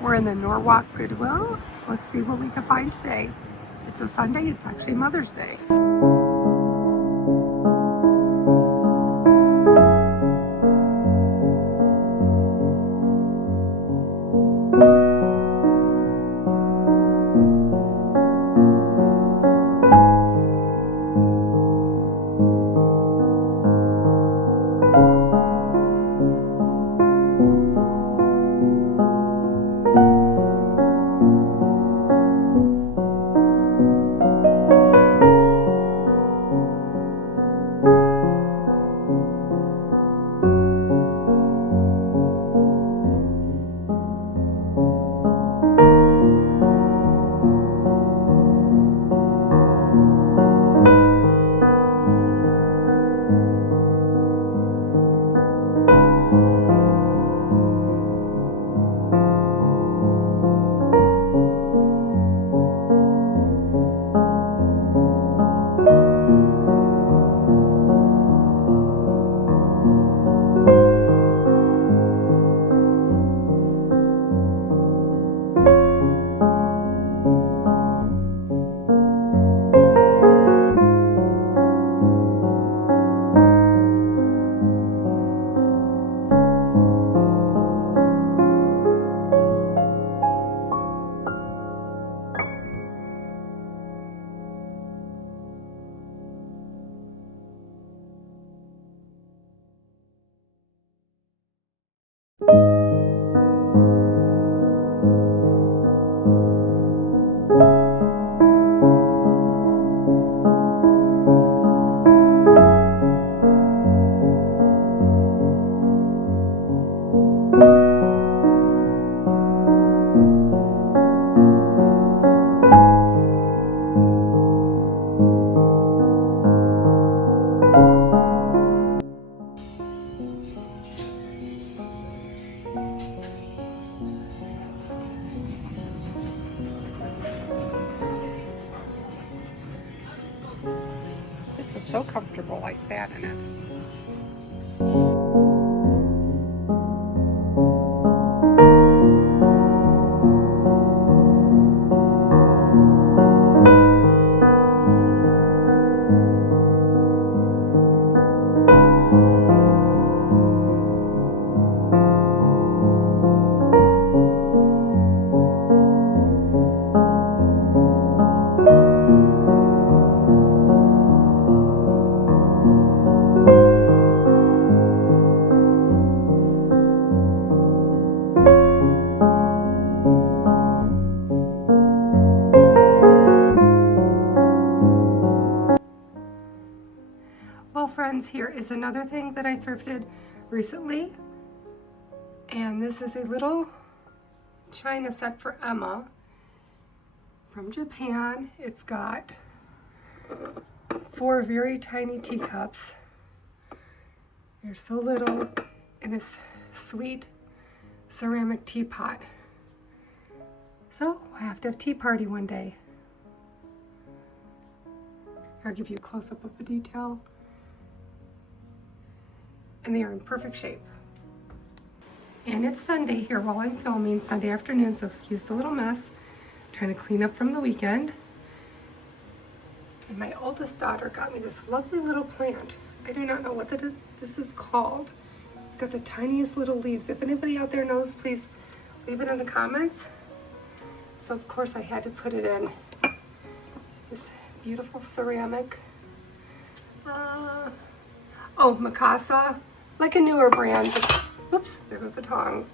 We're in the Norwalk Goodwill. Let's see what we can find today. It's a Sunday, it's actually Mother's Day. This was so comfortable, I sat in it. Well, friends, here is another thing that I thrifted recently. And this is a little china set for Emma from Japan. It's got 4 very tiny teacups. They're so little in this sweet ceramic teapot. So I have to have tea party one day. I'll give you a close-up of the detail. And they are in perfect shape. And it's Sunday here while I'm filming, Sunday afternoon, so excuse the little mess. I'm trying to clean up from the weekend. And my oldest daughter got me this lovely little plant. I do not know what this is called. It's got the tiniest little leaves. If anybody out there knows, please leave it in the comments. So of course I had to put it in this beautiful ceramic, Mikasa, like a newer brand. But, oops, there goes the tongs.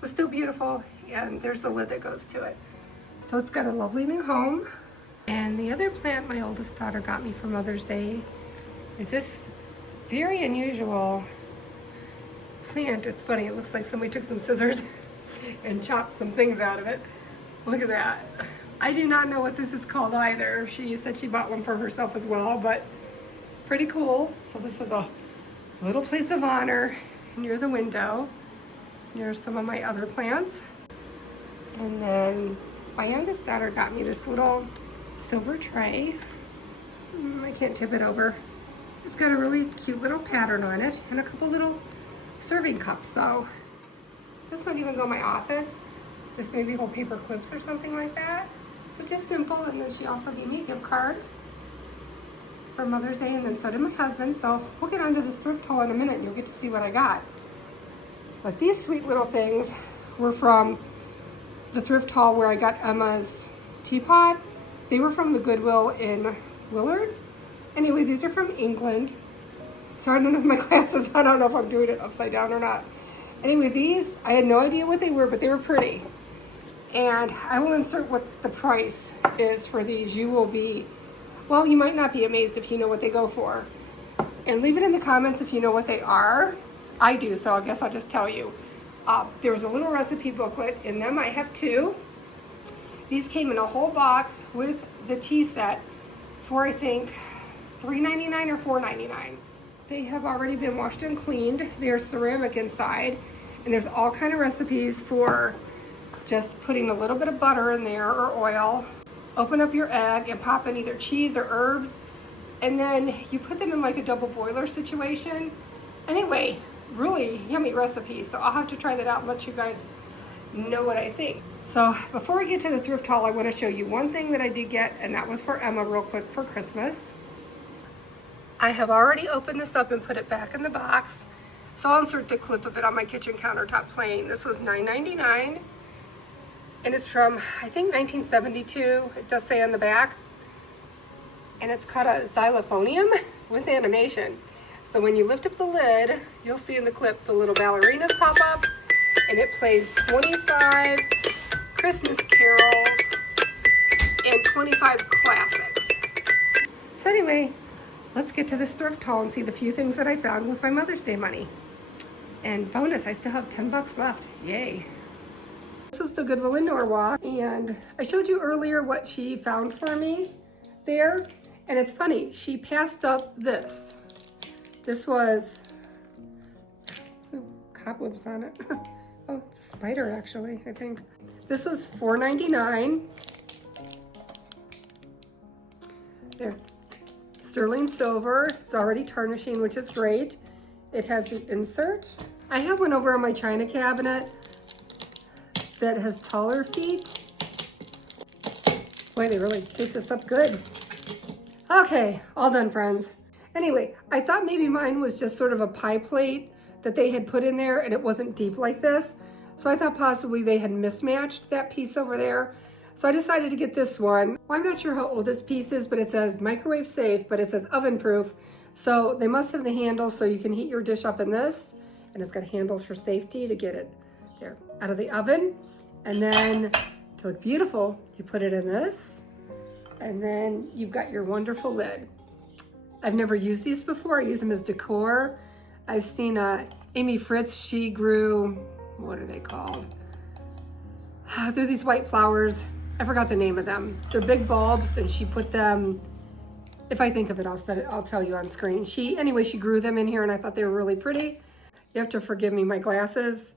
But still beautiful, and there's the lid that goes to it. So it's got a lovely new home. And the other plant my oldest daughter got me for Mother's Day is this very unusual plant. It's funny, it looks like somebody took some scissors and chopped some things out of it. Look at that. I do not know what this is called either. She said she bought one for herself as well, but pretty cool. So this is a little place of honor near the window, near some of my other plants. And then my youngest daughter got me this little silver tray. I can't tip it over. It's got a really cute little pattern on it and a couple little serving cups. So this might even go in my office. just to maybe hold paper clips or something like that. So just simple. And then she also gave me a gift card for Mother's Day, and then so did my husband. So we'll get onto this thrift haul in a minute and you'll get to see what I got. But these sweet little things were from the thrift haul where I got Emma's teapot. They were from the Goodwill in Willard. Anyway, these are from England. Sorry, I don't have my glasses. I don't know if I'm doing it upside down or not. Anyway, these, I had no idea what they were, but they were pretty. And I will insert what the price is for these. You will be, well, you might not be amazed if you know what they go for. And leave it in the comments if you know what they are. I do, so I guess I'll just tell you. There was a little recipe booklet in them. I have two. These came in a whole box with the tea set for, I think, $3.99 or $4.99. They have already been washed and cleaned. They're ceramic inside, and there's all kind of recipes for just putting a little bit of butter in there or oil. Open up your egg and pop in either cheese or herbs, and then you put them in like a double boiler situation. Anyway, really yummy recipe. So I'll have to try that out and let you guys know what I think. So before we get to the thrift haul, I want to show you one thing that I did get, and that was for Emma real quick for Christmas. I have already opened this up and put it back in the box. So I'll insert the clip of it on my kitchen countertop playing. This was $9.99. And it's from, I think, 1972. It does say on the back. And it's called a xylophonium with animation. So when you lift up the lid, you'll see in the clip the little ballerinas pop up. And it plays 25 Christmas carols and 25 classics. So anyway, let's get to this thrift haul and see the few things that I found with my Mother's Day money. And bonus, I still have 10 bucks left. Yay. This was the Goodwill in Norwalk, and I showed you earlier what she found for me there. And it's funny, she passed up this. This was, ooh, cobwebs on it. Oh, it's a spider actually, I think. This was $4.99. There. Sterling silver. It's already tarnishing, which is great. It has the insert. I have one over on my china cabinet that has taller feet. Boy, they really keep this up good. Okay, all done, friends. Anyway, I thought maybe mine was just sort of a pie plate that they had put in there and it wasn't deep like this. So I thought possibly they had mismatched that piece over there. So I decided to get this one. Well, I'm not sure how old this piece is, but it says microwave safe, but it says oven proof. So they must have the handle so you can heat your dish up in this. And it's got handles for safety to get it there out of the oven. And then to look beautiful, you put it in this. And then you've got your wonderful lid. I've never used these before. I use them as decor. I've seen Amy Fritz, she grew, what are they called? They're these white flowers. I forgot the name of them. They're big bulbs, and she put them, if I think of it, I'll tell you on screen. Anyway, she grew them in here, and I thought they were really pretty. You have to forgive me, my glasses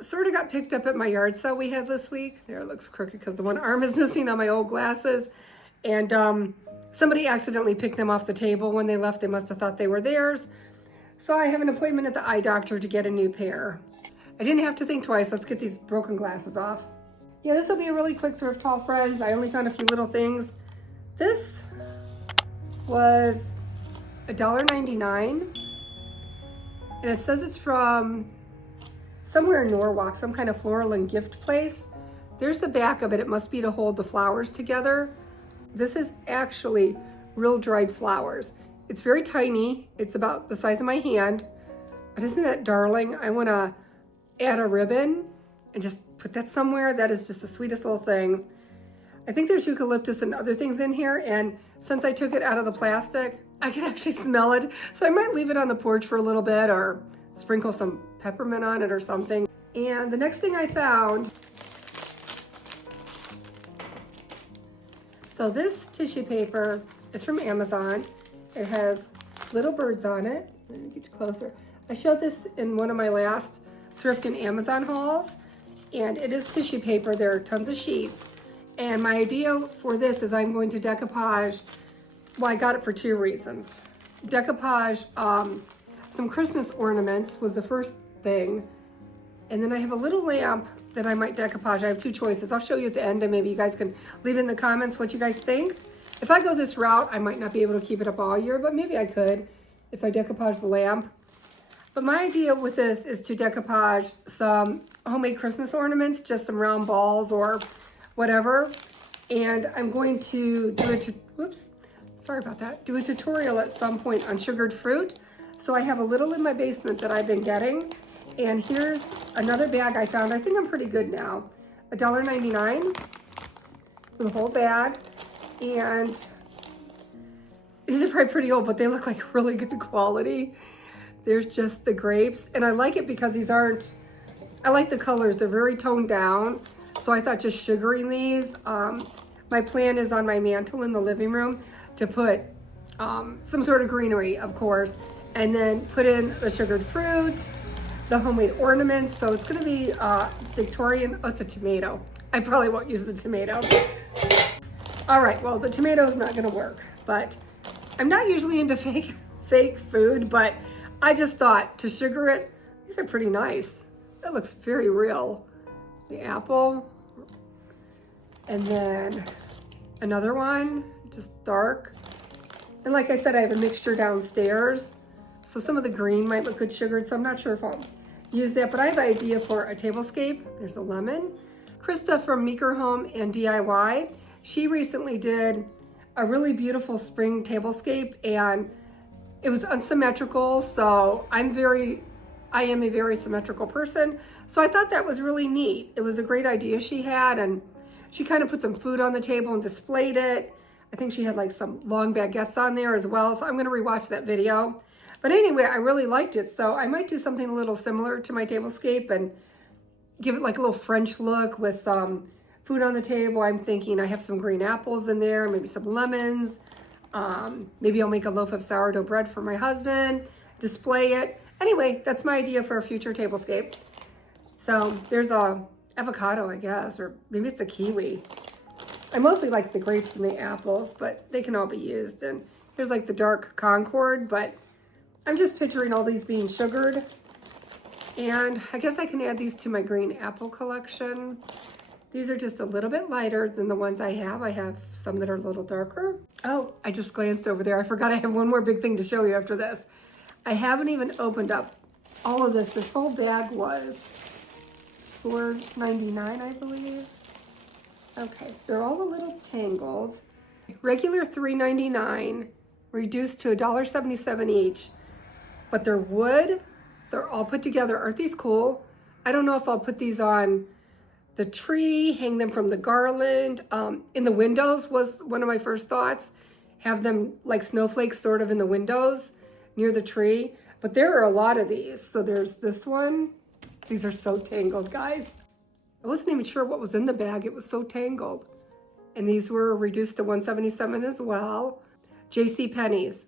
sort of got picked up at my yard sale we had this week. There, it looks crooked because the one arm is missing on my old glasses. And somebody accidentally picked them off the table when they left. They must have thought they were theirs. So I have an appointment at the eye doctor to get a new pair. I didn't have to think twice. Let's get these broken glasses off. Yeah, this will be a really quick thrift haul, friends. I only found a few little things. This was $1.99. And it says it's from somewhere in Norwalk, some kind of floral and gift place. There's the back of it. It must be to hold the flowers together. This is actually real dried flowers. It's very tiny. It's about the size of my hand. But isn't that darling? I want to add a ribbon and just put that somewhere. That is just the sweetest little thing. I think there's eucalyptus and other things in here. And since I took it out of the plastic, I can actually smell it. So I might leave it on the porch for a little bit or sprinkle some peppermint on it or something. And the next thing I found, so this tissue paper is from Amazon. It has little birds on it. Let me get you closer. I showed this in one of my last thrift and Amazon hauls, and it is tissue paper. There are tons of sheets. And my idea for this is I'm going to decoupage, well, I got it for two reasons. Decoupage some Christmas ornaments was the first thing. And then I have a little lamp that I might decoupage. I have two choices. I'll show you at the end, and maybe you guys can leave in the comments what you guys think. If I go this route, I might not be able to keep it up all year, but maybe I could if I decoupage the lamp. But my idea with this is to decoupage some homemade Christmas ornaments, just some round balls or whatever. And I'm going to do do a tutorial at some point on sugared fruit. So I have a little in my basement that I've been getting. And here's another bag I found. I think I'm pretty good now. $1.99 for the whole bag. And these are probably pretty old, but they look like really good quality. There's just the grapes. And I like it because these aren't, I like the colors. They're very toned down. So I thought just sugaring these. My plan is on my mantle in the living room to put some sort of greenery, of course, and then put in the sugared fruit, the homemade ornaments. So it's gonna be Victorian, oh, it's a tomato. I probably won't use the tomato. All right, well, the tomato is not gonna work, but I'm not usually into fake food, but I just thought to sugar it, these are pretty nice. That looks very real. The apple, and then another one, just dark. And like I said, I have a mixture downstairs. So some of the green might look good sugared, so I'm not sure if I'll use that, but I have an idea for a tablescape. There's a lemon. Krista from Meeker Home and DIY, she recently did a really beautiful spring tablescape, and it was unsymmetrical, so I am a very symmetrical person, so I thought that was really neat. It was a great idea she had, and she kind of put some food on the table and displayed it. I think she had like some long baguettes on there as well, so I'm gonna rewatch that video. But anyway, I really liked it, so I might do something a little similar to my tablescape and give it like a little French look with some food on the table. I'm thinking I have some green apples in there, maybe some lemons. Maybe I'll make a loaf of sourdough bread for my husband, display it. Anyway, that's my idea for a future tablescape. So there's a avocado, I guess, or maybe it's a kiwi. I mostly like the grapes and the apples, but they can all be used. And here's like the dark Concord, but I'm just picturing all these being sugared. And I guess I can add these to my green apple collection. These are just a little bit lighter than the ones I have. I have some that are a little darker. Oh, I just glanced over there. I forgot I have one more big thing to show you after this. I haven't even opened up all of this. This whole bag was $4.99, I believe. Okay, they're all a little tangled. Regular $3.99, reduced to $1.77 each. But they're wood. They're all put together. Aren't these cool? I don't know if I'll put these on the tree, hang them from the garland. In the windows was one of my first thoughts. Have them like snowflakes sort of in the windows near the tree. But there are a lot of these. So there's this one. These are so tangled, guys. I wasn't even sure what was in the bag. It was so tangled. And these were reduced to $1.77 as well. JCPenney's.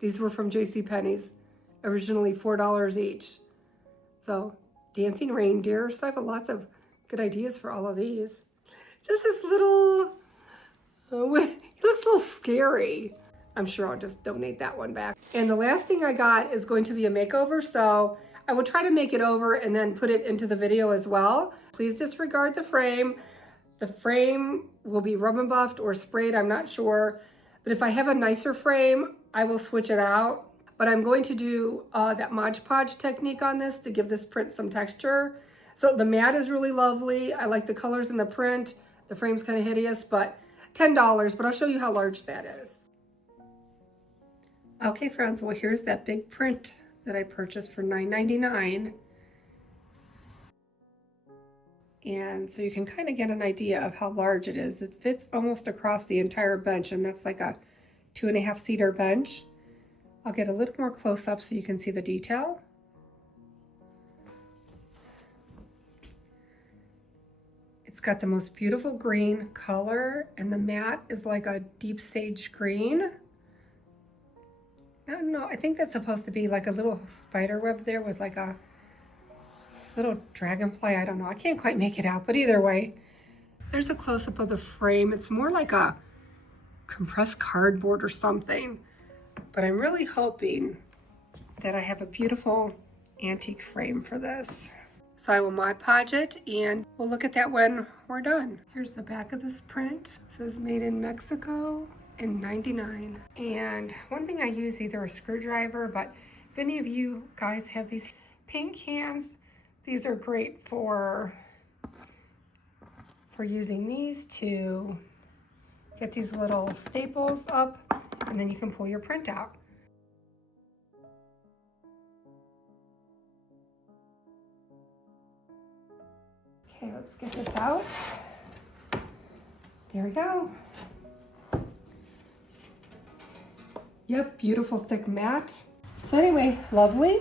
These were from JCPenney's. Originally $4 each. So dancing reindeer. So I have lots of good ideas for all of these. Just this little, he looks a little scary. I'm sure I'll just donate that one back. And the last thing I got is going to be a makeover. So I will try to make it over and then put it into the video as well. Please disregard the frame. The frame will be rub and buffed or sprayed, I'm not sure. But if I have a nicer frame, I will switch it out. But I'm going to do that Mod Podge technique on this to give this print some texture. So the mat is really lovely. I like the colors in the print. The frame's kind of hideous, but $10, but I'll show you how large that is. Okay, friends, well, here's that big print that I purchased for $9.99. And so you can kind of get an idea of how large it is. It fits almost across the entire bench, and that's like a 2.5 seater bench. I'll get a little more close up so you can see the detail. It's got the most beautiful green color, and the mat is like a deep sage green. I don't know, I think that's supposed to be like a little spider web there with like a little dragonfly. I don't know, I can't quite make it out, but either way. There's a close-up of the frame. It's more like a compressed cardboard or something. But I'm really hoping that I have a beautiful antique frame for this. So I will Mod Podge it, and we'll look at that when we're done. Here's the back of this print. It says made in Mexico in '99. And one thing I use, either a screwdriver, but if any of you guys have these pink hands, these are great for using these to get these little staples up, and then you can pull your print out. Okay, let's get this out. There we go. Yep, beautiful thick mat. So anyway, lovely.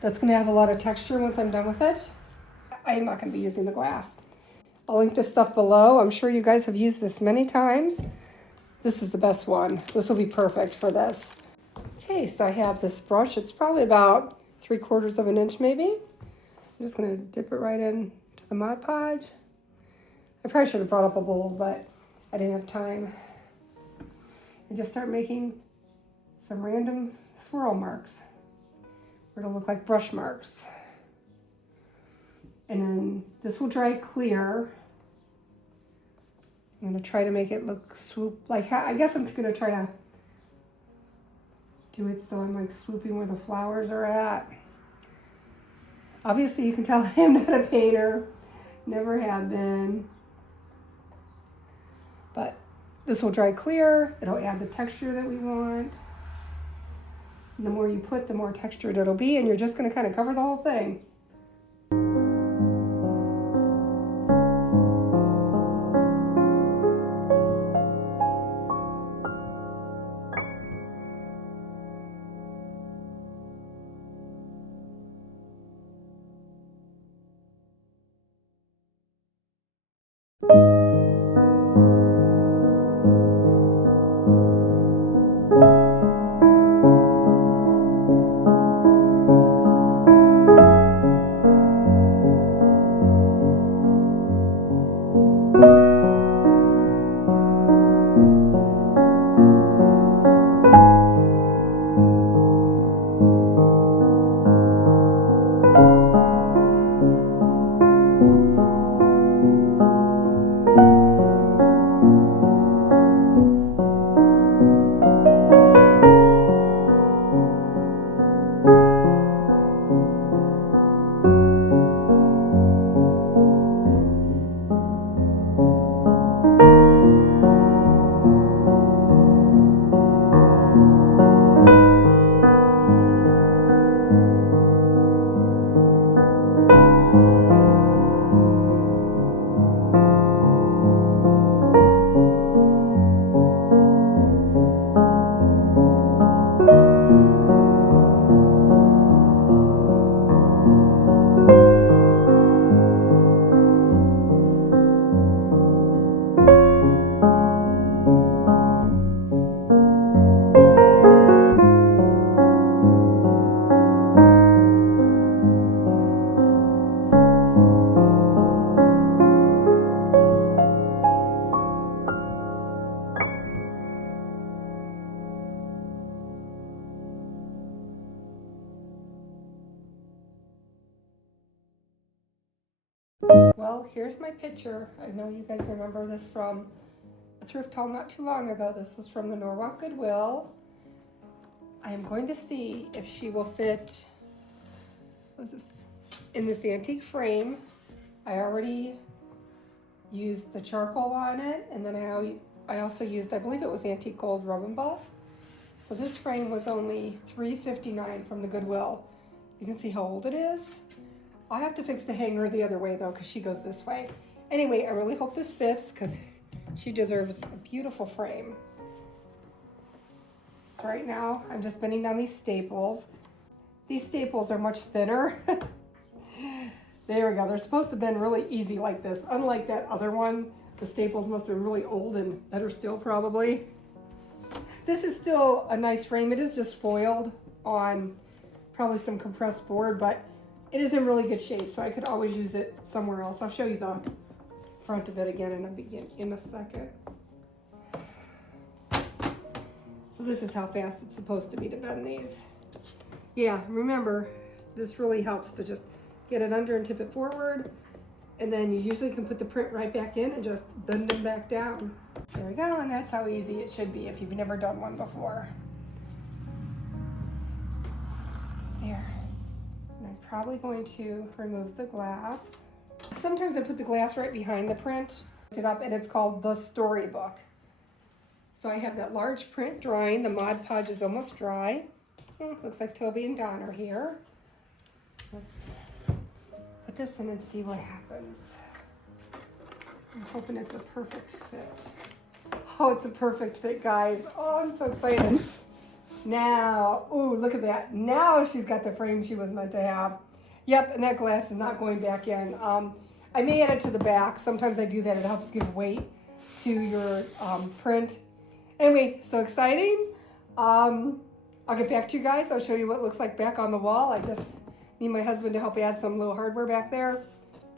That's gonna have a lot of texture once I'm done with it. I am not gonna be using the glass. I'll link this stuff below. I'm sure you guys have used this many times. This is the best one. This will be perfect for this. Okay, so I have this brush. It's probably about 3/4 of an inch maybe. I'm just gonna dip it right in to the Mod Podge. I probably should have brought up a bowl, but I didn't have time. And just start making some random swirl marks. It'll look like brush marks. And then this will dry clear. I'm gonna try to make it look swoop, like, I guess I'm gonna try to do it so I'm like swooping where the flowers are at. Obviously you can tell I'm not a painter, never have been. But this will dry clear, it'll add the texture that we want. And the more you put, the more textured it'll be, and you're just gonna kind of cover the whole thing. Well, here's my picture. I know you guys remember this from a thrift haul not too long ago. This was from the Norwalk Goodwill. I am going to see if she will fit, what's this, in this antique frame. I already used the charcoal on it, and then I also used, I believe it was antique gold rub and buff. So this frame was only $3.59 from the Goodwill. You can see how old it is. I'll have to fix the hanger the other way though, because she goes this way. Anyway, I really hope this fits because she deserves a beautiful frame. So right now, I'm just bending down these staples. These staples are much thinner. There we go. They're supposed to bend really easy like this. Unlike that other one, the staples must have been really old and better still probably. This is still a nice frame. It is just foiled on probably some compressed board, but it is in really good shape, so I could always use it somewhere else. I'll show you the front of it again in a second. So this is how fast it's supposed to be to bend these. Yeah, remember, this really helps to just get it under and tip it forward. And then you usually can put the print right back in and just bend them back down. There we go, and that's how easy it should be if you've never done one before. There. And I'm probably going to remove the glass. Sometimes I put the glass right behind the print. It up, and it's called the Storybook. So I have that large print drying. The Mod Podge is almost dry. Looks like Toby and Don are here. Let's put this in and see what happens. I'm hoping it's a perfect fit. Oh, it's a perfect fit, guys. Oh, I'm so excited. Now, ooh, look at that. Now she's got the frame she was meant to have. Yep, and that glass is not going back in. I may add it to the back. Sometimes I do that. It helps give weight to your print. Anyway, so exciting. I'll get back to you guys. I'll show you what it looks like back on the wall. I just need my husband to help add some little hardware back there.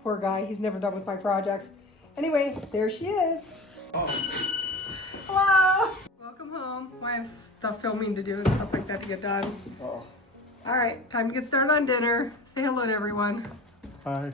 Poor guy, he's never done with my projects. Anyway, there she is. Hello. Welcome home. I have stuff filming to do and stuff like that to get done. All right, time to get started on dinner. Say hello to everyone. Hi.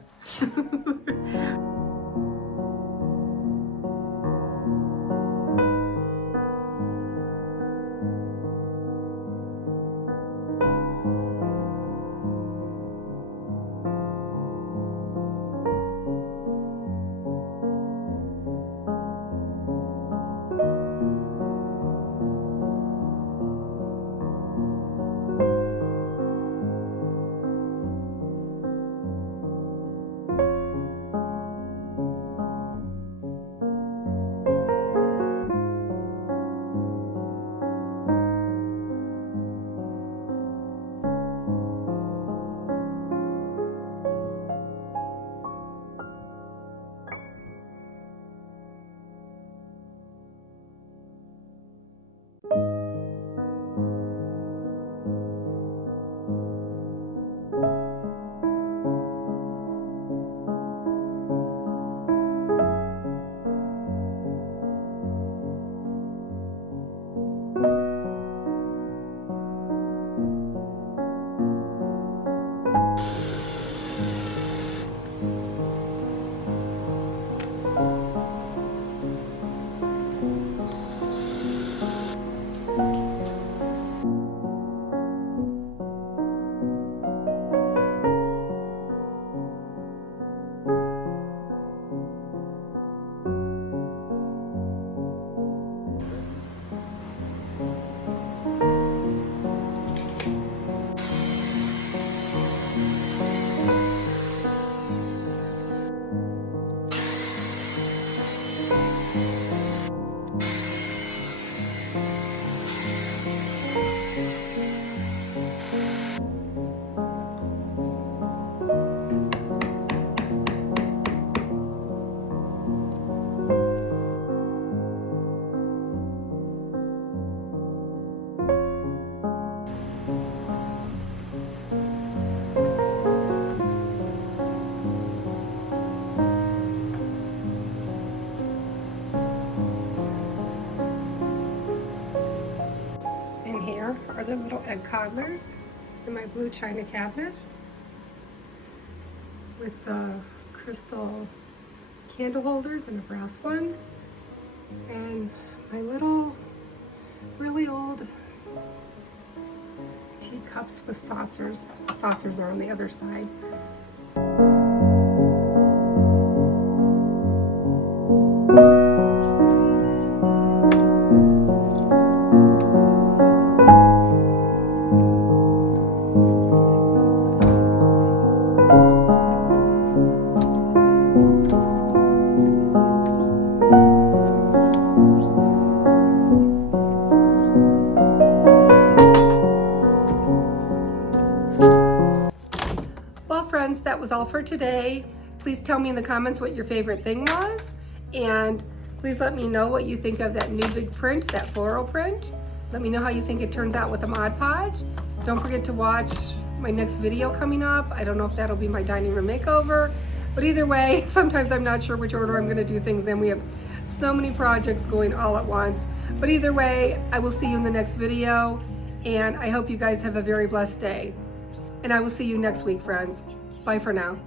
Are the little egg coddlers in my blue china cabinet with the crystal candle holders and a brass one, and my little really old teacups with saucers. The saucers are on the other side. Friends, that was all for today. Please tell me in the comments what your favorite thing was, and please let me know what you think of that new big print, that floral print. Let me know how you think it turns out with the Mod Podge. Don't forget to watch my next video coming up. I don't know if that'll be my dining room makeover, but either way, sometimes I'm not sure which order I'm going to do things in. We have so many projects going all at once, but either way, I will see you in the next video, and I hope you guys have a very blessed day, and I will see you next week, friends. Bye for now.